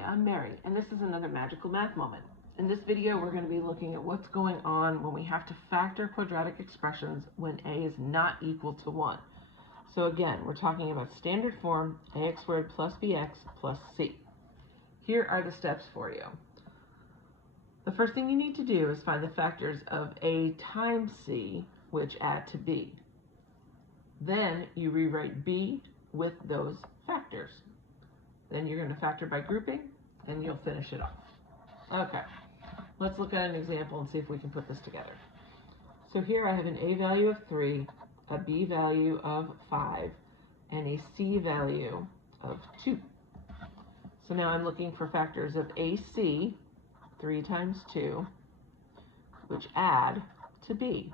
Hi, I'm Mary, and this is another magical math moment. In this video, we're going to be looking at what's going on when we have to factor quadratic expressions when a is not equal to 1. So again, we're talking about standard form, ax squared plus bx plus c. Here are the steps for you. The first thing you need to do is find the factors of a times c, which add to b. Then you rewrite b with those factors. Then you're going to factor by grouping, and you'll finish it off. Okay, let's look at an example and see if we can put this together. So here I have an a value of 3, a b value of 5, and a c value of 2. So now I'm looking for factors of ac, 3 times 2, which add to b,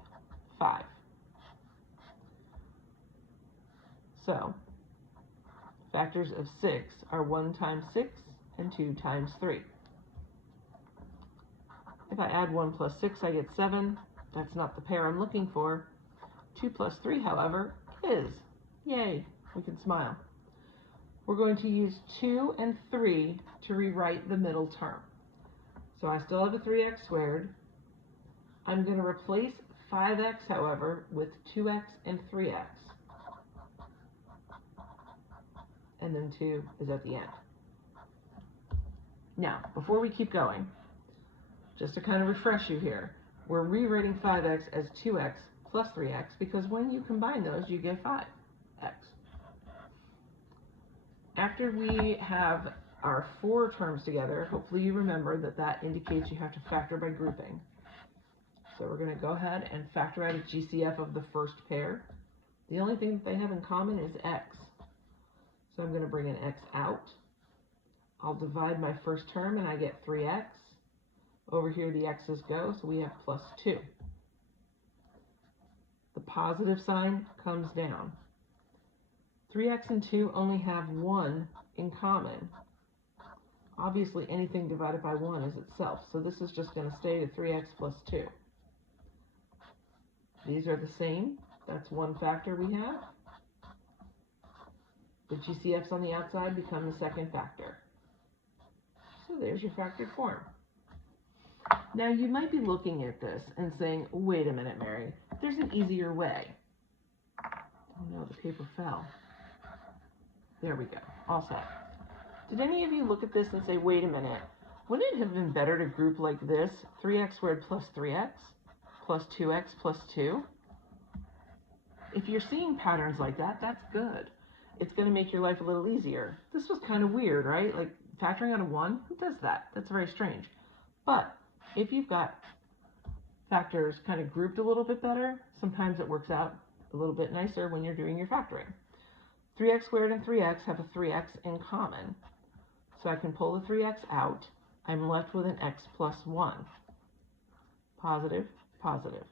5. So factors of 6 are 1 times 6 and 2 times 3. If I add 1 plus 6, I get 7. That's not the pair I'm looking for. 2 plus 3, however, is. Yay, we can smile. We're going to use 2 and 3 to rewrite the middle term. So I still have a 3x squared. I'm going to replace 5x, however, with 2x and 3x. And then 2 is at the end. Now, before we keep going, just to kind of refresh you here, we're rewriting 5x as 2x plus 3x because when you combine those, you get 5x. After we have our 4 terms together, hopefully you remember that that indicates you have to factor by grouping. So we're going to go ahead and factor out a GCF of the first pair. The only thing that they have in common is x. So I'm going to bring an x out. I'll divide my first term and I get 3x. Over here the x's go, so we have plus 2. The positive sign comes down. 3x and 2 only have 1 in common. Obviously anything divided by 1 is itself, so this is just going to stay to 3x plus 2. These are the same. That's one factor we have. The GCFs on the outside become the second factor. So there's your factored form. Now you might be looking at this and saying, wait a minute, Mary, there's an easier way. Oh no, the paper fell. There we go, all set. Did any of you look at this and say, wait a minute, wouldn't it have been better to group like this, 3x squared plus 3x plus 2x plus 2? If you're seeing patterns like that, that's good. It's going to make your life a little easier. This was kind of weird, right? Like factoring out of 1, who does that? That's very strange. But if you've got factors kind of grouped a little bit better, sometimes it works out a little bit nicer when you're doing your factoring. 3x squared and 3x have a 3x in common. So I can pull the 3x out. I'm left with an x plus 1. Positive, positive.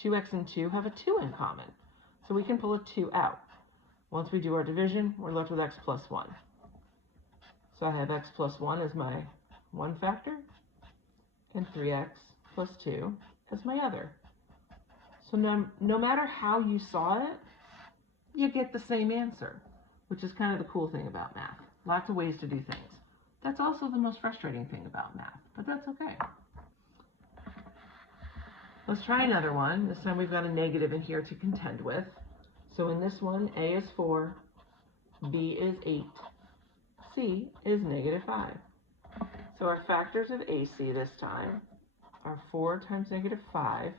2x and 2 have a 2 in common. So we can pull a 2 out. Once we do our division, we're left with x plus 1. So I have x plus 1 as my one factor, and 3x plus 2 as my other. So no matter how you saw it, you get the same answer, which is kind of the cool thing about math. Lots of ways to do things. That's also the most frustrating thing about math, but that's okay. Let's try another one. This time we've got a negative in here to contend with. So in this one, a is 4, b is 8, c is negative 5. So our factors of AC this time are 4 times negative 5,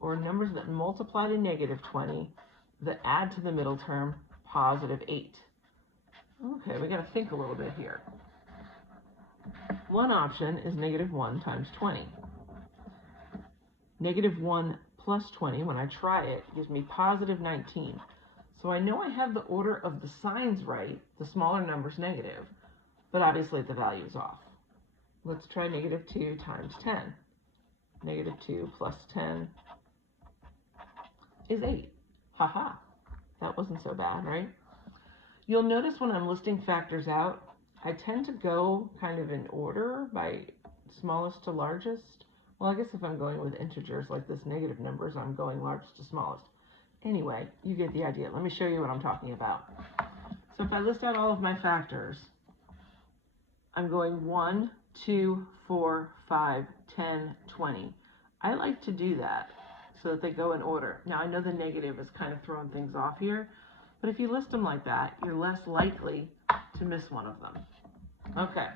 or numbers that multiply to negative 20 that add to the middle term, positive 8. Okay, we got to think a little bit here. One option is negative 1 times 20. Negative 1 plus 20, when I try it, gives me positive 19. So I know I have the order of the signs right, the smaller number's negative, but obviously the value is off. Let's try negative 2 times 10. Negative 2 plus 10 is 8. Haha, that wasn't so bad, right? You'll notice when I'm listing factors out, I tend to go kind of in order by smallest to largest. Well, I guess if I'm going with integers like this, negative numbers, I'm going largest to smallest. Anyway, you get the idea. Let me show you what I'm talking about. So if I list out all of my factors, I'm going 1, 2, 4, 5, 10, 20. I like to do that so that they go in order. Now I know the negative is kind of throwing things off here, but if you list them like that, you're less likely to miss one of them. Okay,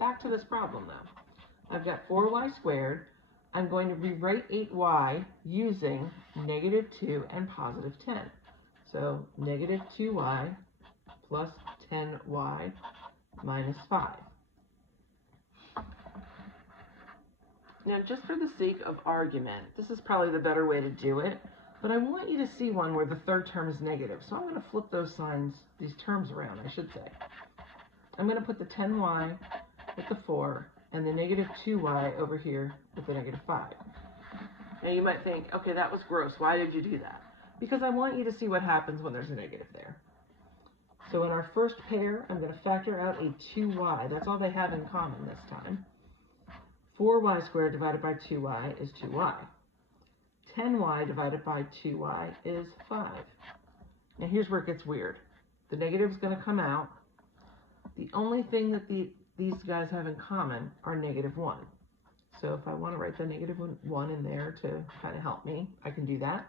back to this problem though. I've got 4y squared. I'm going to rewrite 8y using negative 2 and positive 10. So negative 2y plus 10y minus 5. Now, just for the sake of argument, this is probably the better way to do it, but I want you to see one where the third term is negative. So I'm going to flip those signs, these terms around, I should say. I'm going to put the 10y with the 4 and the negative 2y over here with the negative 5. Now you might think, okay, that was gross. Why did you do that? Because I want you to see what happens when there's a negative there. So in our first pair, I'm going to factor out a 2y. That's all they have in common this time. 4y squared divided by 2y is 2y. 10y divided by 2y is 5. Now here's where it gets weird. The negative is going to come out. The only thing that these guys have in common are negative 1. So if I want to write the negative 1 in there to kind of help me, I can do that.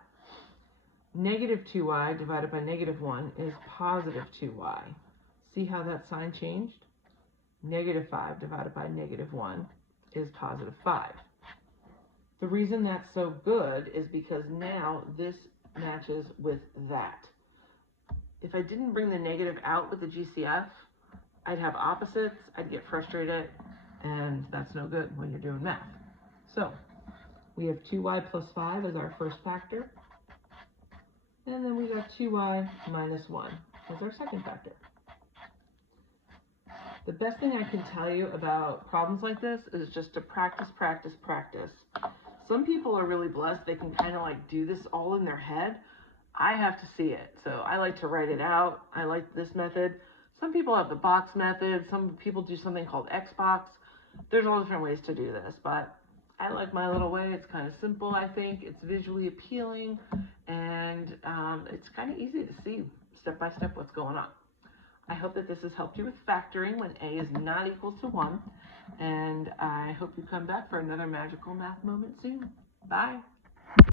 Negative 2y divided by negative 1 is positive 2y. See how that sign changed? Negative 5 divided by negative 1 is positive 5. The reason that's so good is because now this matches with that. If I didn't bring the negative out with the GCF, I'd have opposites, I'd get frustrated, and that's no good when you're doing math. So we have 2y plus 5 as our first factor, and then we got 2y minus 1 as our second factor. The best thing I can tell you about problems like this is just to practice, practice, practice. Some people are really blessed. They can kind of like do this all in their head. I have to see it. So I like to write it out. I like this method. Some people have the box method. Some people do something called Xbox. There's all different ways to do this, but I like my little way. It's kind of simple, I think. It's visually appealing, and it's kind of easy to see step by step what's going on. I hope that this has helped you with factoring when a is not equal to 1, and I hope you come back for another magical math moment soon. Bye.